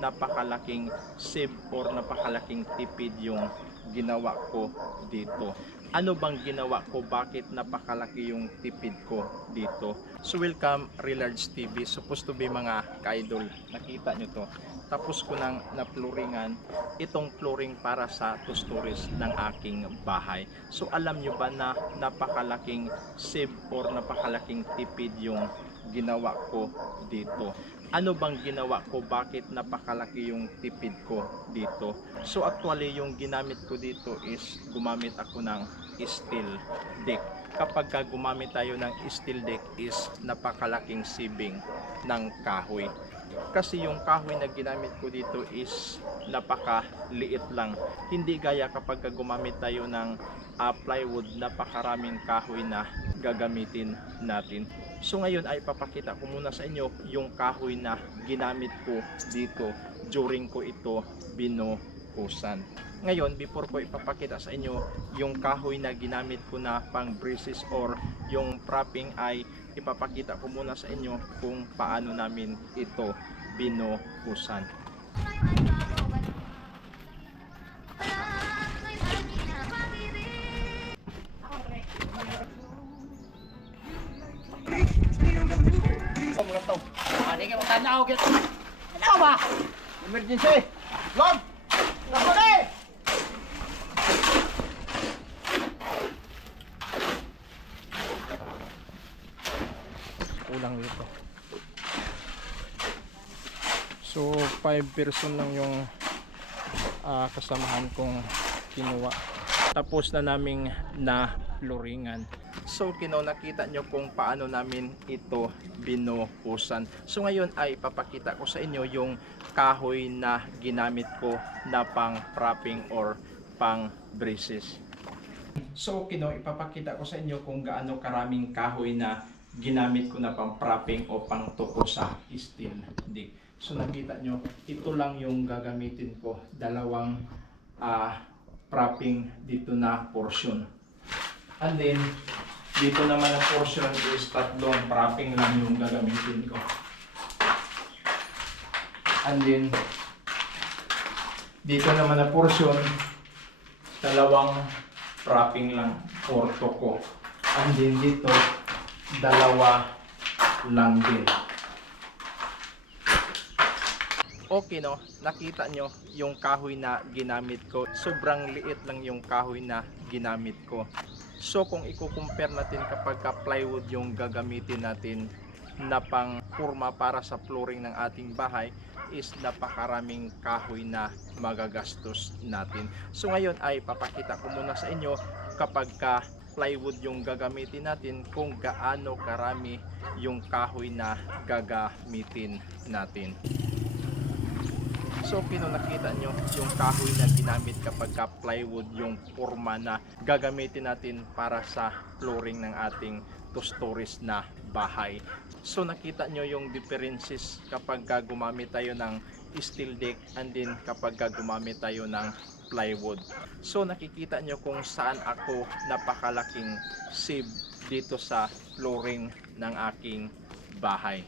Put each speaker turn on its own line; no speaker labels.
napakalaking save or napakalaking tipid yung ginawa ko dito. Ano bang ginawa ko? Bakit napakalaki yung tipid ko dito? So welcome Relarge TV. Supposed to be mga ka-idol. Nakita nyo to. Tapos ko nang napluringan itong flooring para sa two stories ng aking bahay. So alam nyo ba na napakalaking save or napakalaking tipid yung ginawa ko dito? Ano bang ginawa ko? Bakit napakalaki yung tipid ko dito? So actually yung ginamit ko dito is gumamit ako ng steel deck. Kapag ka gumamit tayo ng steel deck is napakalaking sibing ng kahoy. Kasi yung kahoy na ginamit ko dito is napakaliit lang. Hindi gaya kapag ka gumamit tayo ng ah, plywood, napakaraming kahoy na gagamitin natin. So ngayon ay papakita ko muna sa inyo yung kahoy na ginamit ko dito during ko ito binuhusan. Ngayon, before ko ipapakita sa inyo yung kahoy na ginamit ko na pang braces or yung propping ay ipapakita ko muna sa inyo kung paano namin ito binuhusan.
Ka magtanaw. Ano ba?
Emergency! Lord! Ako na eh!
kulang dito. So, 5 person lang yung ah, kasamahan kong kinuha. Tapos na naming na floringan. So, kino nakita nyo kung paano namin ito binuhusan. So, ngayon ay papakita ko sa inyo yung kahoy na ginamit ko na pang propping or pang braces. So, kino ipapakita ko sa inyo kung gaano karaming kahoy na ginamit ko na pang propping o pang tuko sa steel dig. So, nakita nyo, ito lang yung gagamitin ko. Dalawang ah, propping dito na portion. And then, dito naman ang portion is tatlong propping lang yung gagamitin ko. And then, dito naman na portion, dalawang propping lang or toko. And then dito, dalawa lang din. Okay no, nakita nyo yung kahoy na ginamit ko. Sobrang liit lang yung kahoy na ginamit ko. So kung i-compare natin kapag ka plywood yung gagamitin natin na pang kurma para sa flooring ng ating bahay is napakaraming kahoy na magagastos natin. So ngayon ay papakita ko muna sa inyo kapag ka plywood yung gagamitin natin kung gaano karami yung kahoy na gagamitin natin. So kino nakita nyo yung kahoy na ginamit kapag ka plywood yung forma na gagamitin natin para sa flooring ng ating two stories na bahay. So nakita nyo yung differences kapag ka gumamit tayo ng steel deck and then kapag ka gumamit tayo ng plywood. So nakikita nyo kung saan ako napakalaking save dito sa flooring ng aking bahay.